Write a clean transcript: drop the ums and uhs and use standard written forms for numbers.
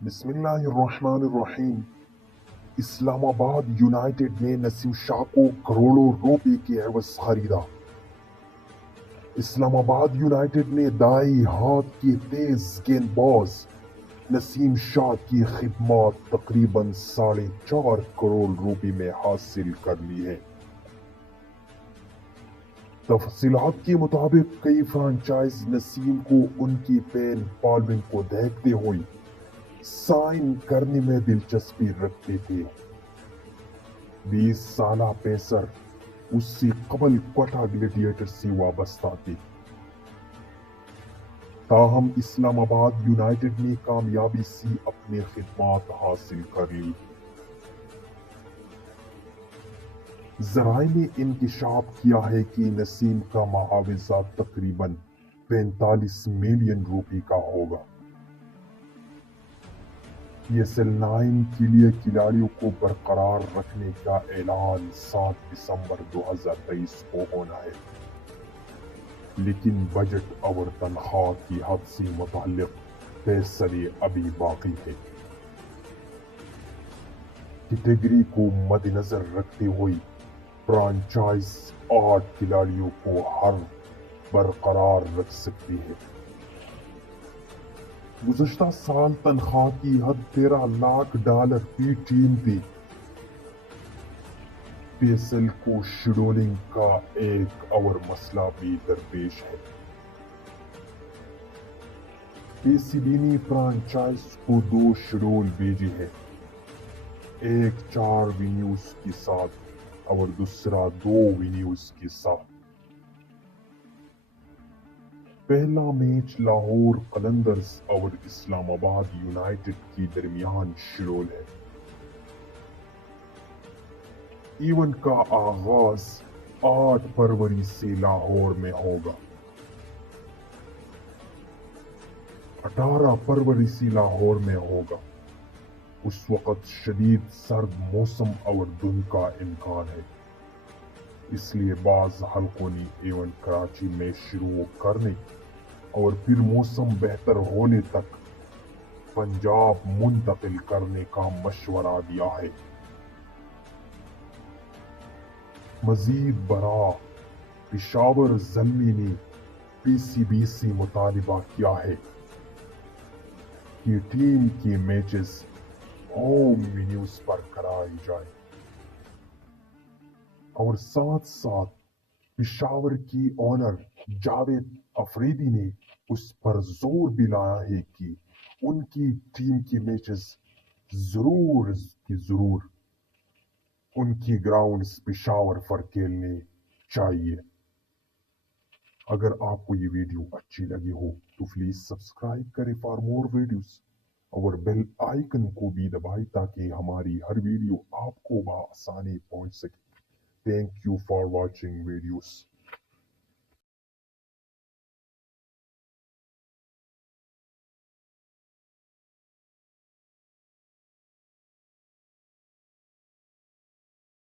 بسم اللہ الرحمن الرحیم۔ اسلام آباد یونائیٹڈ نے نسیم شاہ کو کروڑوں روپے کے عوض خریدا۔ اسلام آباد یونائیٹڈ نے دائیں ہاتھ کے تیز گیند باز نسیم شاہ کی خدمات تقریباً 4.5 کروڑ روپے میں حاصل کر لی ہے۔ تفصیلات کے مطابق کئی فرانچائز نسیم کو ان کی پین فالوئنگ کو دیکھتے ہوئے سائن کرنے میں دلچسپی رکھتے تھے۔ 20 سالہ پیسر اس سے قبل کوٹا گلیڈیٹر سے وابستہ تھے، تاہم اسلام آباد یونائیٹڈ نے کامیابی سے اپنے خدمات حاصل کر لی۔ ذرائع نے انکشاف کیا ہے کہ نسیم کا معاوضہ تقریباً 45 ملین روپے کا ہوگا۔ PS9 کے لیے کھلاڑیوں کو برقرار رکھنے کا اعلان 7 دسمبر 2023 کو ہونا ہے، لیکن بجٹ اور تنخواہ کی حد سے متعلق فیصلے ابھی باقی ہے۔ کیٹیگری کو مد نظر رکھتے ہوئے فرانچائز 8 کھلاڑیوں کو ہر برقرار رکھ سکتی ہے۔ گزشتہ سال تنخواہ کی حد $13 لاکھ فی ٹیم تھی۔ PSL کو شیڈولنگ کا ایک اور مسئلہ بھی درپیش ہے۔ PCB نے فرانچائز کو 2 شیڈول بھیجے ہیں، ایک 4 وینیوز کے ساتھ اور دوسرا 2 وینیوز کے ساتھ۔ پہلا میچ لاہور قلندرز اور اسلام آباد یونائیٹڈ کے درمیان شیڈول ہے۔ ایونٹ کا آغاز 8 فروری سے لاہور میں ہوگا۔ 18 فروری سے لاہور میں ہوگا۔ اس وقت شدید سرد موسم اور دھند کا امکان ہے، اس لیے بعض حلقوں نے ایونٹ کراچی میں شروع کرنے اور پھر موسم بہتر ہونے تک پنجاب منتقل کرنے کا مشورہ دیا ہے۔ مزید برآں پشاور زلمی نے PCB سے مطالبہ کیا ہے کہ ٹیم کے میچز ہوم وینیوز پر کرائے جائیں، اور ساتھ ساتھ پشاور کی اونر جاوید افریدی نے اس پر زور بھی لایا ہے کہ ان کی ٹیم کے میچز ضرور ان کی گراؤنڈز پشاور پر کھیلنے چاہیے۔ اگر آپ کو یہ ویڈیو اچھی لگی ہو تو پلیز سبسکرائب کریں فار مور ویڈیوز، اور بیل آئیکن کو بھی دبائیں تاکہ ہماری ہر ویڈیو آپ کو بآسانی پہنچ سکے۔ Thank you for watching videos.